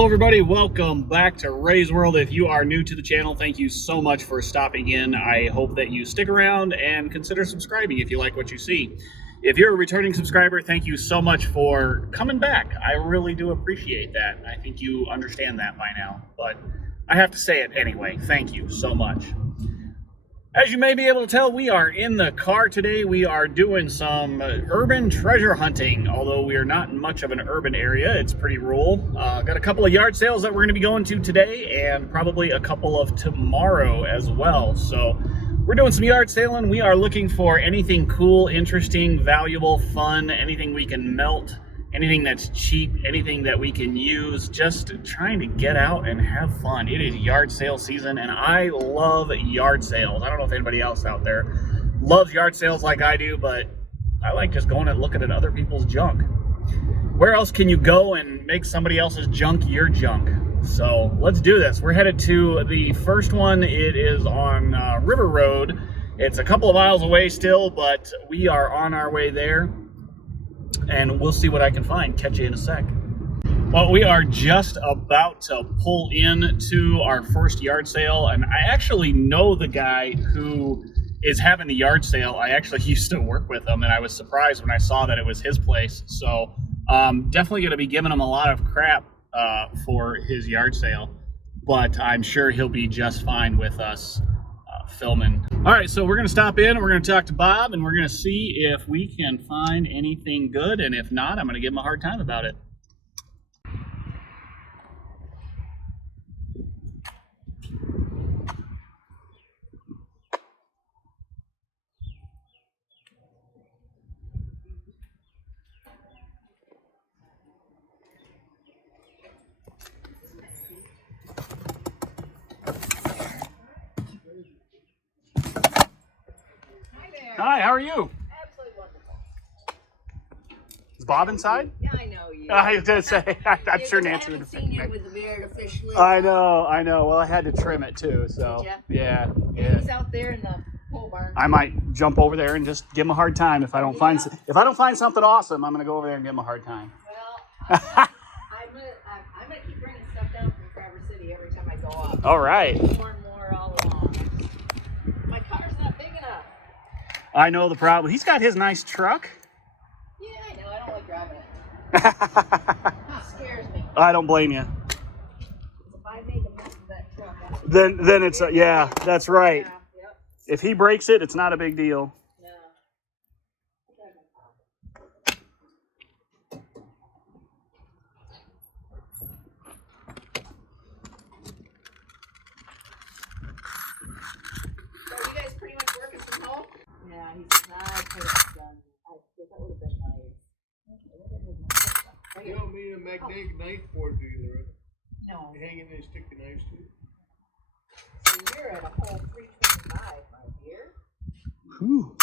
Hello everybody, welcome back to Ray's World. If you are new to the channel, thank you so much for stopping in. I hope that you stick around and consider subscribing if you like what you see. If you're a returning subscriber, thank you so much for coming back. I really do appreciate that. I think you understand that by now, but I have to say it anyway. Thank you so much. As you may be able to tell, we are in the car today. We are doing some urban treasure hunting, although we are not in much of an urban area. It's pretty rural. Got a couple of yard sales that we're going to be going to today and probably a couple of tomorrow as well. So we're doing some yard sailing. We are looking for anything cool, interesting, valuable, fun, anything we can melt, anything that's cheap, anything that we can use, just trying to get out and have fun. It is yard sale season, and I love yard sales. I don't know if anybody else out there loves yard sales like I do, but I like just going and looking at other people's junk. Where else can you go and make somebody else's junk your junk? So let's do this. We're headed to the first one. It is on River Road. It's a couple of miles away still, but we are on our way there. And we'll see what I can find. Catch you in a sec. Well, we are just about to pull into our first yard sale, and I actually know the guy who is having the yard sale. I actually used to work with him, and I was surprised when I saw that it was his place. So definitely going to be giving him a lot of crap for his yard sale, but I'm sure he'll be just fine with us filming. All right, so we're gonna stop in and we're gonna talk to Bob and we're gonna see if we can find anything good, and if not, I'm gonna give him a hard time about it. Hi, how are you? Absolutely wonderful. Is Bob inside? Yeah, I know you. I was gonna say, I'm sure Nancy would have seen you with the beard officially. I know. Well, I had to trim it too, so yeah. He's out there in the pole barn. I might jump over there and just give him a hard time if I don't find something awesome. I'm gonna go over there and give him a hard time. Well, I'm gonna keep bringing stuff down from Traverse City every time I go up. All right. More and more all along. My car's not big enough. I know the problem. He's got his nice truck. Yeah, I know. I don't like driving it. It scares me. I don't blame you. If I make a mess of that truck, Then it's yeah, that's right. Yeah, yep. If he breaks it, it's not a big deal. No. So you guys pretty much working from home? Yeah, he's not put it done. I think that would have been nice. You don't need a magnetic knife board, do you, Loretta? No. You hang it and stick the knives to it. So you're at a whole 325, my dear. Whew.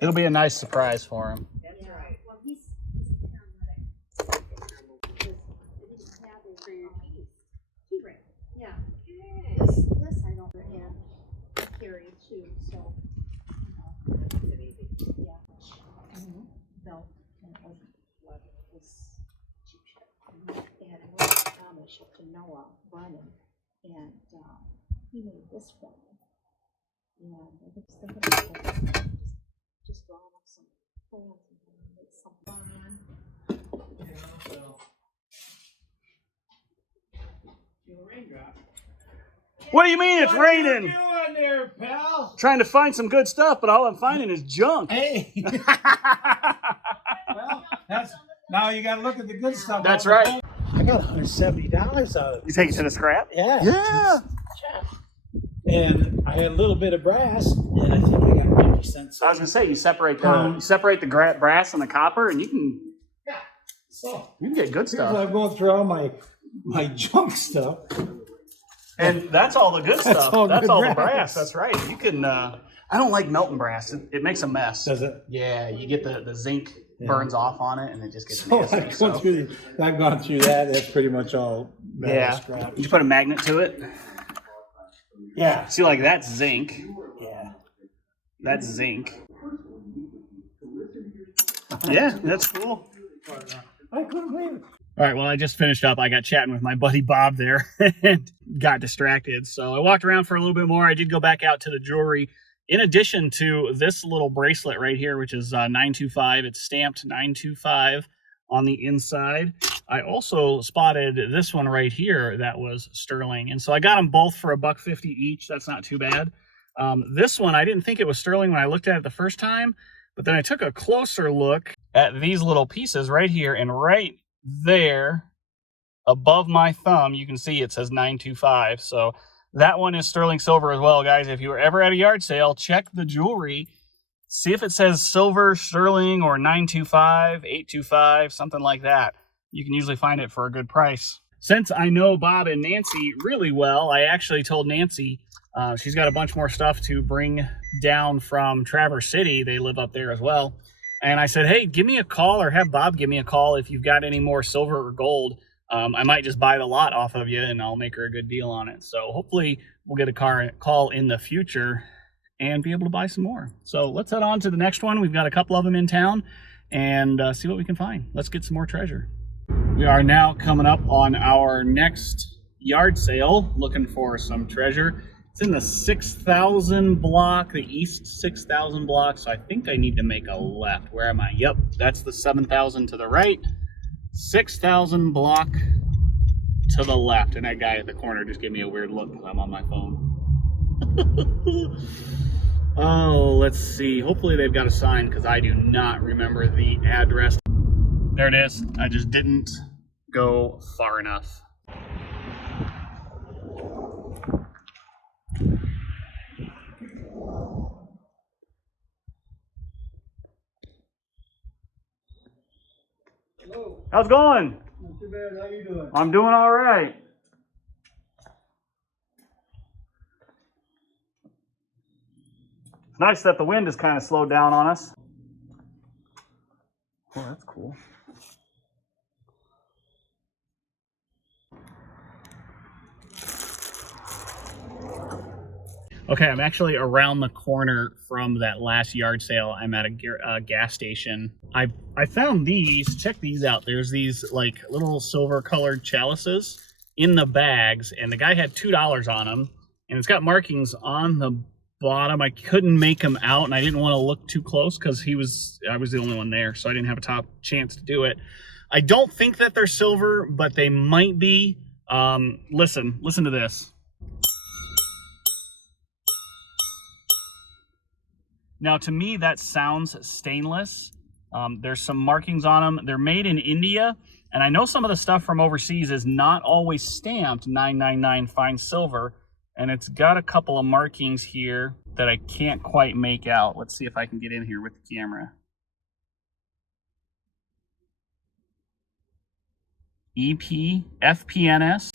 It'll be a nice surprise for him. That's right. Well, he's a paramedic. Because I didn't have it for your keys. Key ring. Yeah. This I don't have carry too, so you know. Yeah. No, it wasn't. It was cheap shit. And I went to Amish to Noah running, and he made this for me. And I was thinking about it. Just draw up some plans and make something on. What do you mean it's raining? What are you doing there, pal? Trying to find some good stuff, but all I'm finding is junk. Hey. Well, now you got to look at the good stuff. That's right. I got $170 out of it. You take it to the scrap? Yeah. Yeah. And I had a little bit of brass, and I think I got 50 cents. I was gonna say you separate the brass and the copper, and you can So get good here's stuff. I'm going through all my junk stuff. And that's all the good That's stuff. all That's good all the brass. brass. That's right. You can. I don't like melting brass. It makes a mess. Does it? Yeah, you get the zinc Yeah. burns off on it, and it just gets So nasty. I've gone through that. That's pretty much all metal Yeah, scrap. you put a magnet to it. Yeah. See, like that's zinc. Yeah. That's zinc. Yeah, that's cool. I couldn't believe it. All right, well, I just finished up. I got chatting with my buddy Bob there and got distracted. So I walked around for a little bit more. I did go back out to the jewelry. In addition to this little bracelet right here, which is 925, it's stamped 925 on the inside. I also spotted this one right here that was sterling. And so I got them both for $1.50 each. That's not too bad. This one, I didn't think it was sterling when I looked at it the first time, but then I took a closer look at these little pieces right here, and right there above my thumb you can see it says 925. So that one is sterling silver as well, guys. If you were ever at a yard sale, check the jewelry, see if it says silver, sterling, or 925, 825, something like that. You can usually find it for a good price. Since I know Bob and Nancy really well, I actually told Nancy she's got a bunch more stuff to bring down from Traverse City. They live up there as well. And I said, hey, give me a call, or have Bob give me a call if you've got any more silver or gold. I might just buy the lot off of you, and I'll make her a good deal on it. So hopefully we'll get a call in the future and be able to buy some more. So let's head on to the next one. We've got a couple of them in town, and see what we can find. Let's get some more treasure. We are now coming up on our next yard sale, looking for some treasure. It's in the 6,000 block, the East 6,000 block, so I think I need to make a left. Where am I? Yep, that's the 7,000 to the right, 6,000 block to the left. And that guy at the corner just gave me a weird look because I'm on my phone. Oh, let's see. Hopefully they've got a sign because I do not remember the address. There it is. I just didn't go far enough. Hello. How's it going? Not too bad. How you doing? I'm doing all right. It's nice that the wind has kind of slowed down on us. Oh, that's cool. Okay, I'm actually around the corner from that last yard sale. I'm at a gas station. I found these. Check these out. There's these like little silver colored chalices in the bags, and the guy had $2 on them, and it's got markings on the bottom. I couldn't make them out, and I didn't want to look too close because I was the only one there, so I didn't have a top chance to do it. I don't think that they're silver, but they might be. Listen to this. Now, to me, that sounds stainless. There's some markings on them. They're made in India, and I know some of the stuff from overseas is not always stamped 999 fine silver, and it's got a couple of markings here that I can't quite make out. Let's see if I can get in here with the camera. FPNS.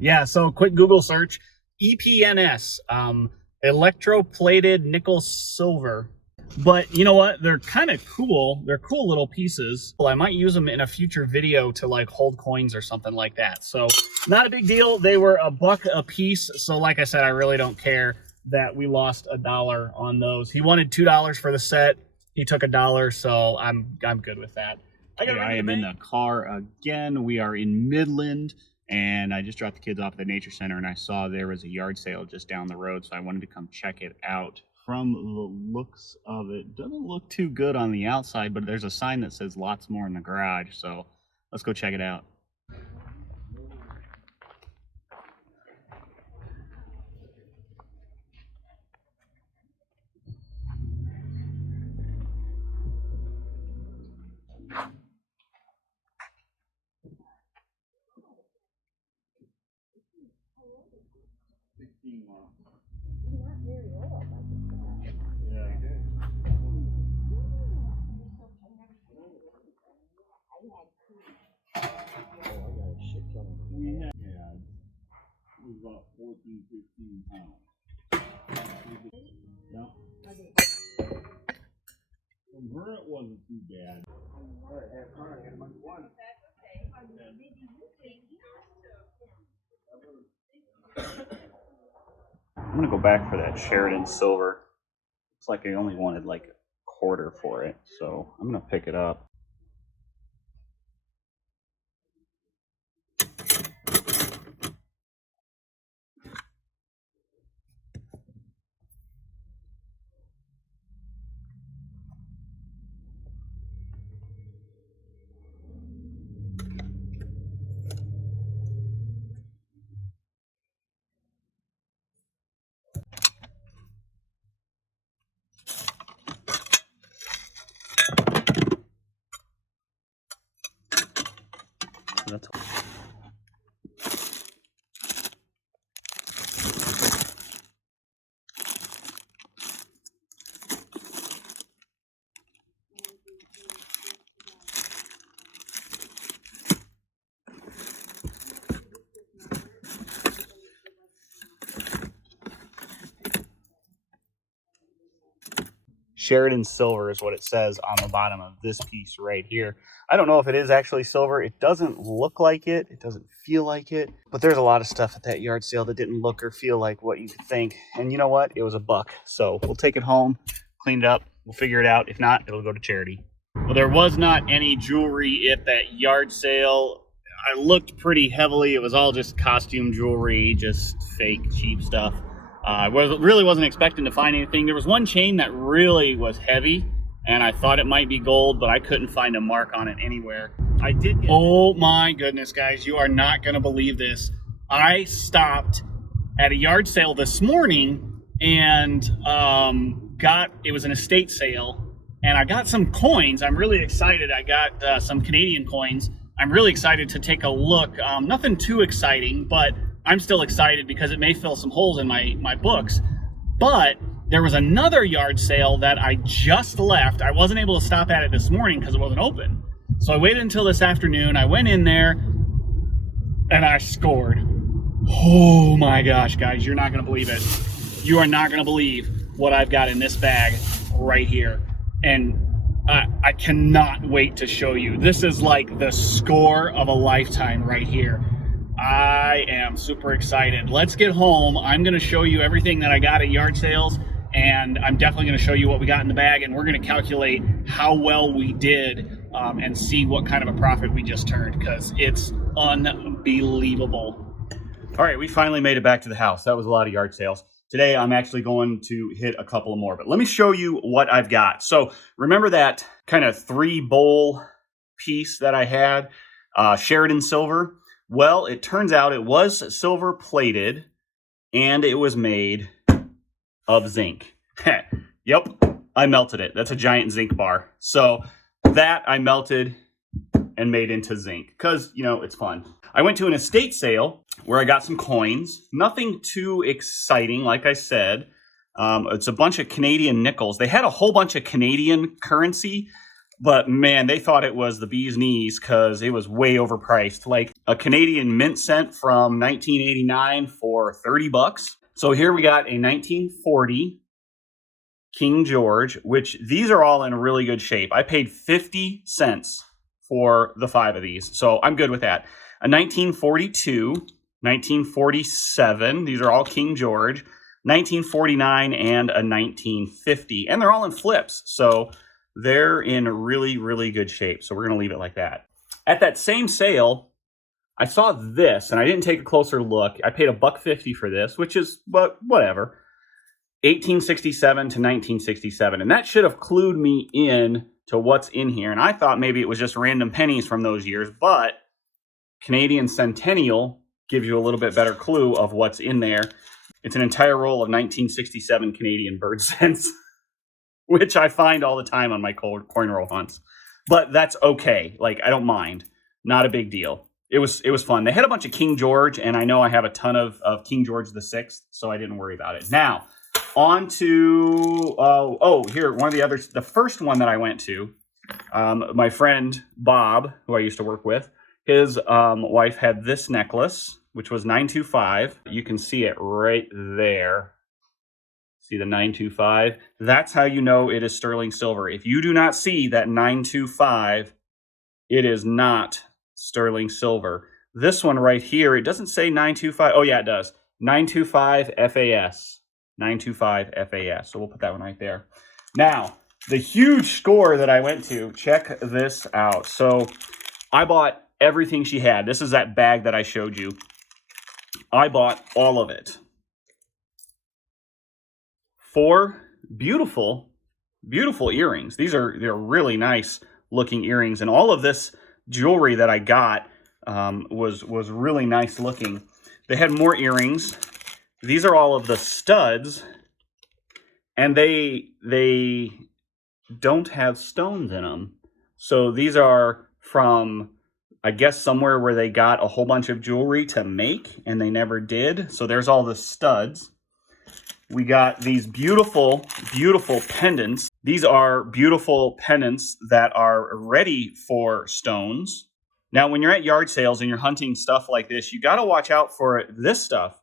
Yeah, so quick Google search. EPNS. Electroplated nickel silver. But you know what? They're kind of cool. They're cool little pieces. Well, I might use them in a future video to like hold coins or something like that. So not a big deal. They were $1 a piece. So like I said, I really don't care that we lost $1 on those. He wanted $2 for the set. He took $1. So I'm good with that. I am in the car again. We are in Midland. And I just dropped the kids off at the nature center, and I saw there was a yard sale just down the road, so I wanted to come check it out. From the looks of it, doesn't look too good on the outside, but there's a sign that says lots more in the garage, so let's go check it out. was about 14, 15 pounds. Yeah. From her, it wasn't too bad. I'm gonna go back for that Sheridan Silver. Looks like I only wanted like a quarter for it, so I'm gonna pick it up. That's Sheridan Silver is what it says on the bottom of this piece right here. I don't know if it is actually silver. It doesn't look like it. It doesn't feel like it. But there's a lot of stuff at that yard sale that didn't look or feel like what you could think. And you know what? It was $1. So we'll take it home, clean it up. We'll figure it out. If not, it'll go to charity. Well, there was not any jewelry at that yard sale. I looked pretty heavily. It was all just costume jewelry, just fake, cheap stuff. I really wasn't expecting to find anything. There was one chain that really was heavy, and I thought it might be gold, but I couldn't find a mark on it anywhere. I did get... Oh my goodness, guys, you are not going to believe this. I stopped at a yard sale this morning and it was an estate sale, and I got some coins. I'm really excited. I got some Canadian coins. I'm really excited to take a look. Nothing too exciting, but I'm still excited because it may fill some holes in my books. But there was another yard sale that I just left. I wasn't able to stop at it this morning because it wasn't open. So I waited until this afternoon. I went in there and I scored. Oh my gosh, guys, you're not gonna believe it. You are not gonna believe what I've got in this bag right here. And I cannot wait to show you. This is like the score of a lifetime right here. I am super excited. Let's get home. I'm going to show you everything that I got at yard sales, and I'm definitely going to show you what we got in the bag, and we're going to calculate how well we did and see what kind of a profit we just turned, because it's unbelievable. All right, we finally made it back to the house. That was a lot of yard sales. Today, I'm actually going to hit a couple more, but let me show you what I've got. So remember that kind of 3-bowl piece that I had, Sheridan Silver? Well, it turns out it was silver plated and it was made of zinc. Yep, I melted it. That's a giant zinc bar. So that I melted and made into zinc because, you know, it's fun. I went to an estate sale where I got some coins. Nothing too exciting, like I said. It's a bunch of Canadian nickels. They had a whole bunch of Canadian currency, but man, they thought it was the bee's knees because it was way overpriced. Like a Canadian mint cent from 1989 for $30. So here we got a 1940 King George, which these are all in really good shape. I paid 50 cents for the 5 of these, so I'm good with that. A 1942, 1947, these are all King George, 1949, and a 1950. And they're all in flips, so they're in really, really good shape. So we're going to leave it like that. At that same sale, I saw this, and I didn't take a closer look. I paid $1.50 for this, which is, but whatever, 1867 to 1967. And that should have clued me in to what's in here. And I thought maybe it was just random pennies from those years, but Canadian Centennial gives you a little bit better clue of what's in there. It's an entire roll of 1967 Canadian bird cents, which I find all the time on my coin roll hunts. But that's okay. Like, I don't mind. Not a big deal. It was fun. They had a bunch of King George, and I know I have a ton of King George VI, so I didn't worry about it. Now, on to, here, one of the others. The first one that I went to, my friend Bob, who I used to work with, his wife had this necklace. which was 925. You can see it right there. See the 925? That's how you know it is sterling silver. If you do not see that 925, it is not sterling silver. This one right here, it doesn't say 925. Oh yeah, it does. 925 FAS. 925 FAS. So we'll put that one right there. Now, the huge score that I went to, check this out. So I bought everything she had. This is that bag that I showed you. I bought all of it. 4 beautiful, beautiful earrings. They're really nice looking earrings. And all of this jewelry that I got was really nice looking. They had more earrings. These are all of the studs. And they don't have stones in them. So these are from, I guess, somewhere where they got a whole bunch of jewelry to make and they never did. So there's all the studs. We got these beautiful, beautiful pendants. These are beautiful pendants that are ready for stones. Now, when you're at yard sales and you're hunting stuff like this, you got to watch out for this stuff.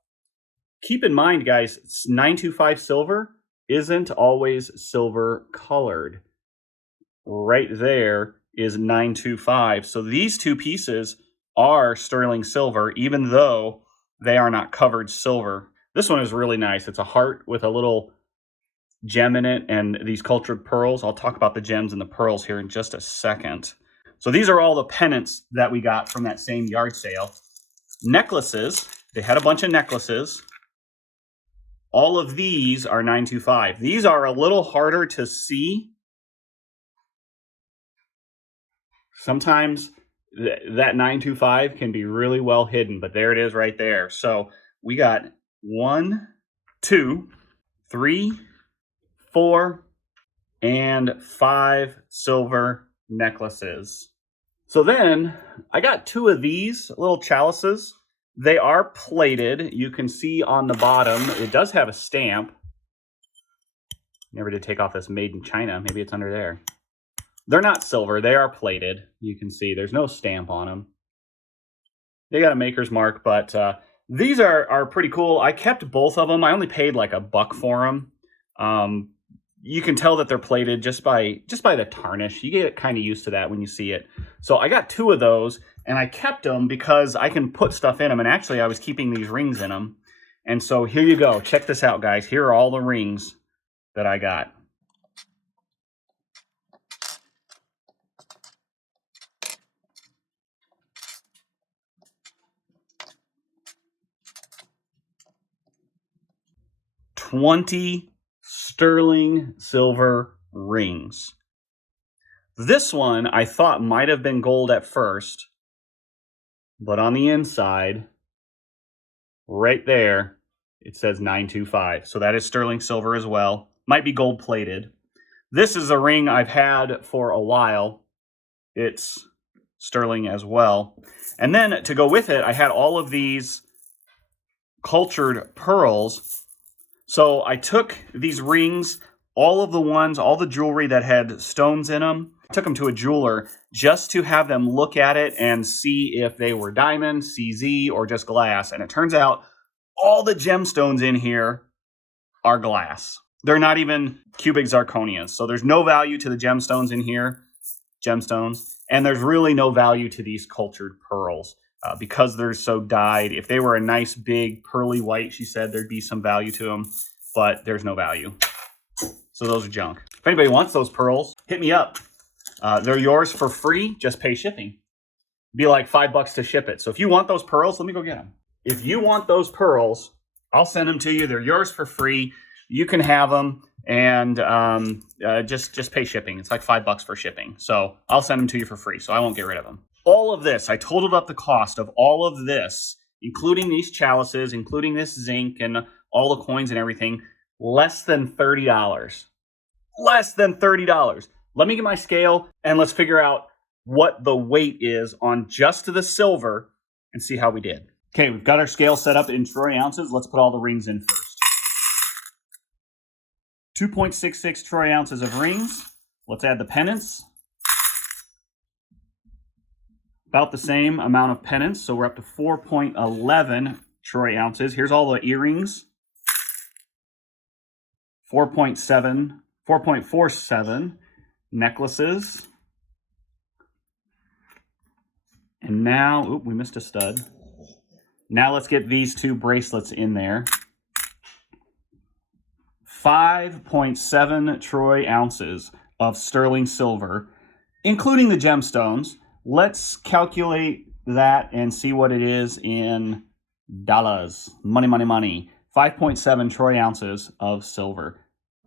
Keep in mind, guys, 925 silver isn't always silver colored. Right there is 925. So these two pieces are sterling silver, even though they are not covered silver. This one is really nice. It's a heart with a little gem in it and these cultured pearls. I'll talk about the gems and the pearls here in just a second. So these are all the pendants that we got from that same yard sale. Necklaces. They had a bunch of necklaces. All of these are 925. These are a little harder to see. Sometimes that 925 can be really well hidden, but there it is right there. So we got 1, 2, 3, 4, and 5 silver necklaces. So then I got 2 of these little chalices. They are plated. You can see on the bottom, it does have a stamp. Never did take off this made in China. Maybe it's under there. They're not silver. They are plated. You can see there's no stamp on them. They got a maker's mark, but these are pretty cool. I kept both of them. I only paid like $1 for them. You can tell that they're plated just by the tarnish. You get kind of used to that when you see it. So I got 2 of those, and I kept them because I can put stuff in them. And actually, I was keeping these rings in them. And so here you go. Check this out, guys. Here are all the rings that I got. $20 sterling silver rings. This one I thought might have been gold at first, but on the inside, right there, it says 925. So that is sterling silver as well. Might be gold plated. This is a ring I've had for a while. It's sterling as well. And then to go with it, I had all of these cultured pearls. So I took these rings, all the jewelry that had stones in them, I took them to a jeweler just to have them look at it and see if they were diamond, CZ, or just glass. And it turns out all the gemstones in here are glass. They're not even cubic zirconias. So there's no value to the gemstones in here, and there's really no value to these cultured pearls. Because they're so dyed. If they were a nice big pearly white, she said there'd be some value to them, but there's no value. So those are junk. If anybody wants those pearls, hit me up. They're yours for free, just pay shipping. It'd be like $5 to ship it. So if you want those pearls, let me go get them. If you want those pearls, I'll send them to you. They're yours for free. You can have them, and just pay shipping. It's like $5 for shipping. So I'll send them to you for free, so I won't get rid of them. All of this, I totaled up the cost of all of this, including these chalices, including this zinc and all the coins and everything, less than $30. Less than $30. Let me get my scale and let's figure out what the weight is on just the silver and see how we did. Okay, we've got our scale set up in troy ounces. Let's put all the rings in first. 2.66 troy ounces of rings. Let's add the pendants. About the same amount of pennants, so we're up to 4.11 troy ounces. Here's all the earrings. 4.47 necklaces. And now, oop, we missed a stud. Now let's get these two bracelets in there. 5.7 troy ounces of sterling silver, including the gemstones. Let's calculate that and see what it is in dollars. Money, money, money. 5.7 troy ounces of silver.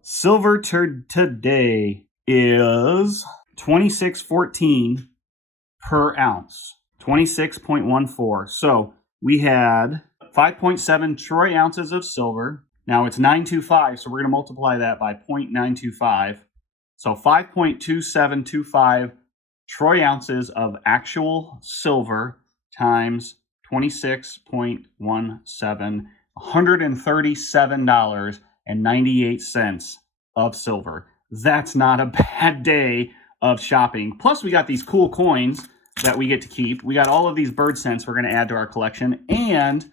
Silver today is $26.14 per ounce. 26.14. So we had 5.7 troy ounces of silver. Now it's 925, so we're going to multiply that by 0.925. So 5.2725 troy ounces of actual silver times 26.17, $137.98 of silver. That's not a bad day of shopping. Plus, we got these cool coins that we get to keep. We got all of these bird cents we're going to add to our collection. And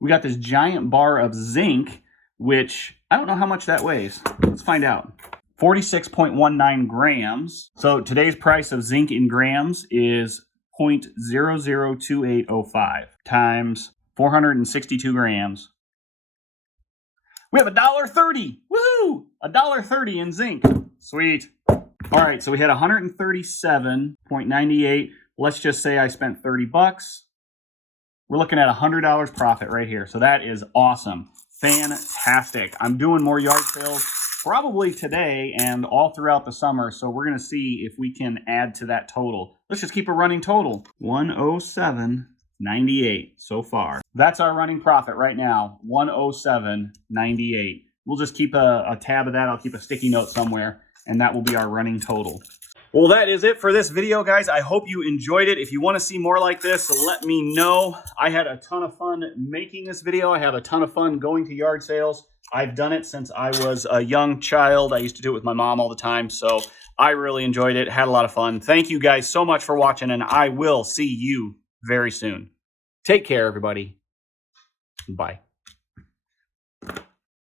we got this giant bar of zinc, which I don't know how much that weighs. Let's find out. 46.19 grams. So today's price of zinc in grams is 0.002805 times 462 grams. We have $1.30. Woohoo! $1.30 in zinc. Sweet. All right, so we had 137.98. Let's just say I spent 30 bucks. We're looking at $100 profit right here. So that is awesome. Fantastic. I'm doing more yard sales probably today and all throughout the summer. So we're going to see if we can add to that total. Let's just keep a running total. 107.98 so far. That's our running profit right now. 107.98. We'll just keep a tab of that. I'll keep a sticky note somewhere, and that will be our running total. Well, that is it for this video, guys. I hope you enjoyed it. If you want to see more like this, let me know. I had a ton of fun making this video. I have a ton of fun going to yard sales. I've done it since I was a young child. I used to do it with my mom all the time, so I really enjoyed it. Had a lot of fun. Thank you guys so much for watching, and I will see you very soon. Take care, everybody. Bye.